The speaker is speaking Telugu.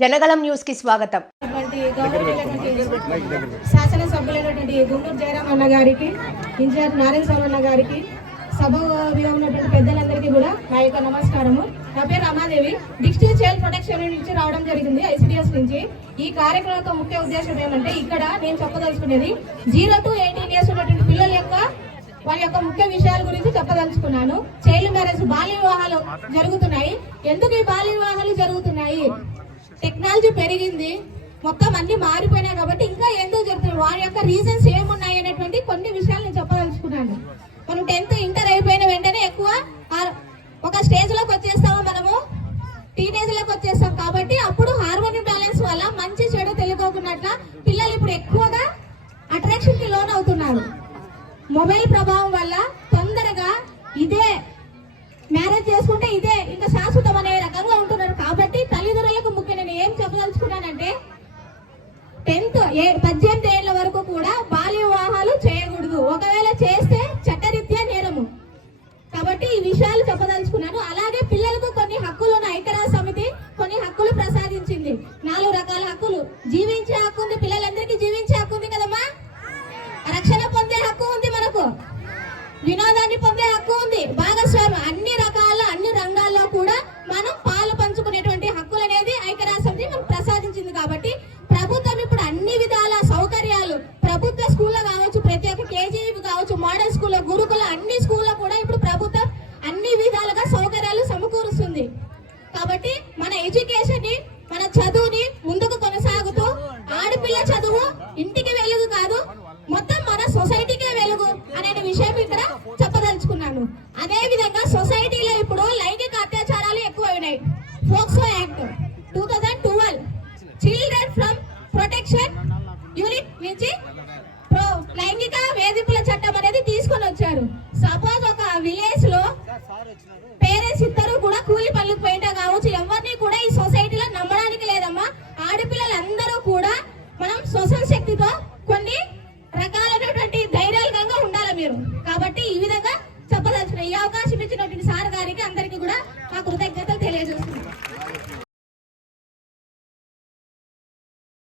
జనగలం న్యూస్ కి స్వాగతం. శాసనసభ్యులైనటువంటి గుంటూరు జయరాం అన్న గారికి, ఇన్ఛార్జ్ నారాయణ స్వామి అన్న గారికి, సభలో ఉన్నటువంటి పెద్దలందరికీ కూడా నా యొక్క నమస్కారము. నా పేరు రమాదేవి. డిస్ట్రిక్ట్ చైల్డ్ ప్రొటెక్షన్ నుంచి రావడం జరిగింది, ICDS నుంచి. ఈ కార్యక్రమంతో ముఖ్య ఉద్దేశం ఏమంటే, ఇక్కడ నేను చెప్పదలుచుకునేది 0 to 18 years ఉన్నటువంటి పిల్లల యొక్క వాళ్ళ యొక్క ముఖ్య విషయాల గురించి చెప్పదలుచుకున్నాను. చైల్డ్ మ్యారేజ్, బాల్య వివాహాలు జరుగుతున్నాయి. ఎందుకు ఈ బాల్య వివాహాలు జరుగుతున్నాయి? టెక్నాలజీ పెరిగింది, మొత్తం అన్ని మారిపోయినాయి కాబట్టి ఇంకా ఎందుకు జరుగుతున్నాయి, వారి యొక్క రీజన్స్ ఏమున్నాయి అనేటువంటి కొన్ని విషయాలు నేను చెప్పదలుచుకున్నాను. మనం 10th ఇంటర్ అయిపోయిన వెంటనే ఎక్కువ ఒక స్టేజ్ లోకి వచ్చేస్తాము, మనము టీనేజ్ లోకి వచ్చేస్తాం. కాబట్టి అప్పుడు హార్మోన్ బ్యాలెన్స్ వల్ల మంచి చెడు తెలియకోకున్నట్ల పిల్లలు ఇప్పుడు ఎక్కువగా అట్రాక్షన్ కి లోన్ అవుతున్నారు. మొబైల్ ప్రభావం వల్ల తొందరగా ఇదే మ్యారేజ్ చేసుకుంటే ఇదే ఇంకా శాశ్వతం అనే రకంగా ఉంటున్నారు. కాబట్టి తల్లిదండ్రులకు ముఖ్య నేను ఏం చెప్పదలుచుకున్నానంటే, 18 ఏళ్ల వరకు కూడా బాల్య వివాహాలు చేయకూడదు. ఒకవేళ చేస్తే చట్టరీత్యా నేరము. కాబట్టి ఈ విషయాలు చెప్పదలుచుకున్నాను. అలా